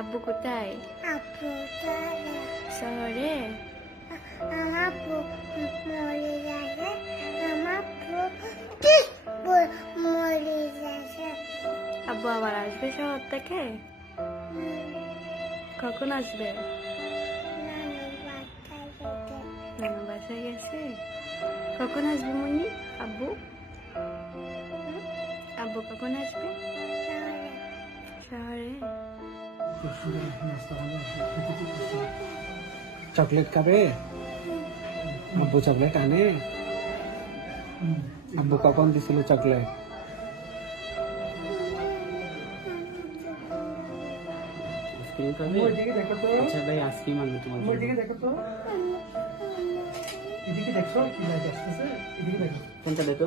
আব্বু কোথায়? শহরে। আব্বু আবার আসবে শহর থেকে? কখন আসবে? নানু বাসায় গেছে। কখন আসবে মুন্নি? আব্বু আব্বু কখন আসবে? শহরে। চকলেট খাবে? আব্বু চকলেট আনে? আব্বু কখন দিছিল চকলেট? আচ্ছা ভাই আইসক্রিম আনবো তোমার জন্য। এদিকে দেখছো কি লাগে আসতেছে? এদিকে দেখো। কোনটা দেখো?